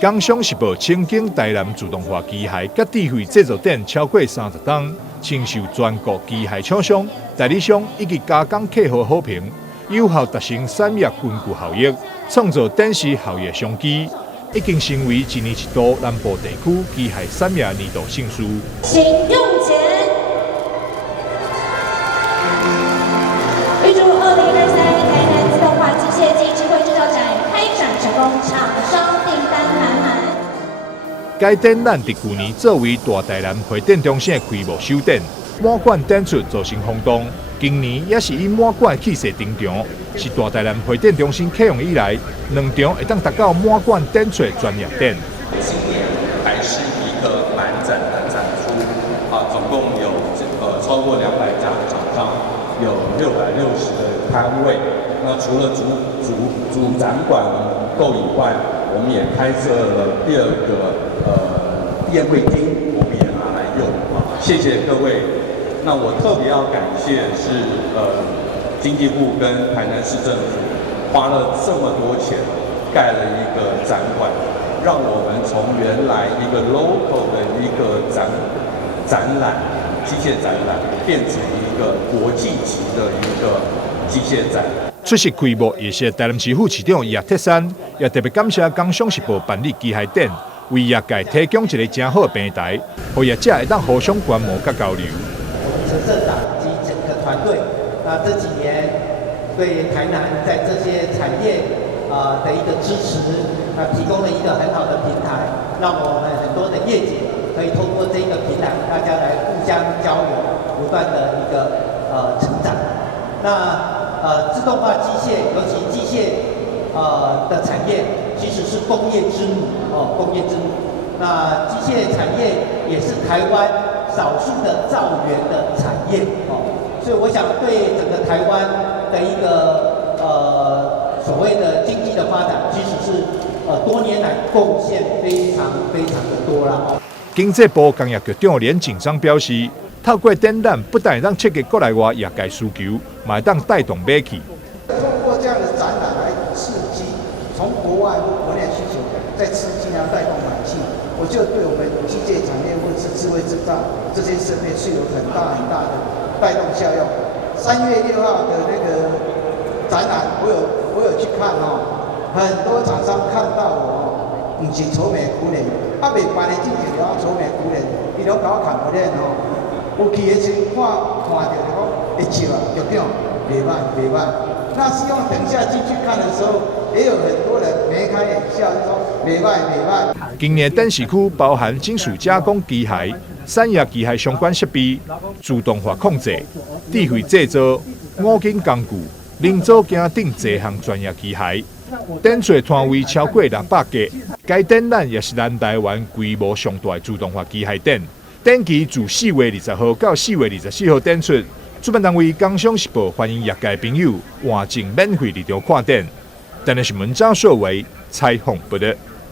工商时报曾经台南自动化机械甲智慧制造展超过30档，深受全国机械厂商、代理商以及加工客户好评，有效达成产业兼顾效益，创造电视效益商机，已经成为一年一度南部地区机械产业年度盛事。请用钱。预祝2023台南自动化机械暨智慧制造展开展成功，厂商订单满满。该展览伫去年作为大台南会展中心的开幕首展，满馆展出造成轰动。今年也是以满馆气势登场，是大台南会展中心启用以来2场会当达到满馆展出专业展。今年还是一个满展的展出，总共有超过200家的厂商，有660个摊位。那除了主展馆购以外，我们也开设了第2个宴会厅，我们也拿来用。谢谢各位。那我特别要感谢是经济部跟台南市政府花了这么多钱盖了一个展馆，让我们从原来一个 local 的一个展览机械展览，变成一个国际级的一个机械展。出席开幕也是台南市副市长叶铁山，也特别感谢工商时报办理机械展，为业界提供一个真好的平台，让业者会当互相观摩甲交流。执政党及整个团队，这几年对台南在这些产业的一个支持，提供了一个很好的平台，让我们很多的业界可以通过这个平台，大家来互相交流，不断的一个成长。那自动化机械，尤其机械的产业，其实是工业之母工业之母。那机械产业也是台湾少数的造园的产业所以我想对整个台湾的一个所谓的经济的发展，其实是多年来贡献非常的多了。经济部工业局长连景章表示，透过展览，不但让刺激国内外业界需求，嘛会当带动买气。通过这样的展览来刺激从国外或国内需求，再刺激带动买气。我觉得对我们机械产业或者是智慧制造这些设备是有很大的带动效用。3月6号的那个展览，我有去看很多厂商看到我不是愁眉苦脸，未办的之前就要愁眉苦脸，伊拢甲我看不脸有去的时看到就讲会笑局长袂歹。那希望等一下进去看的时候，也有很多人眉开眼笑，就说袂歹。今年展示区包含金属加工机械、产业机械相关设备、自动化控制、智慧制造、五金工具、零组件等多项专业机械。展出摊位超过600家，该展览也是咱台湾规模上大的自动化机械展。展期自4月20号到4月24号展出。主办单位工商时报欢迎业界朋友换证免费入场看展。台南新闻张硕维采访报道。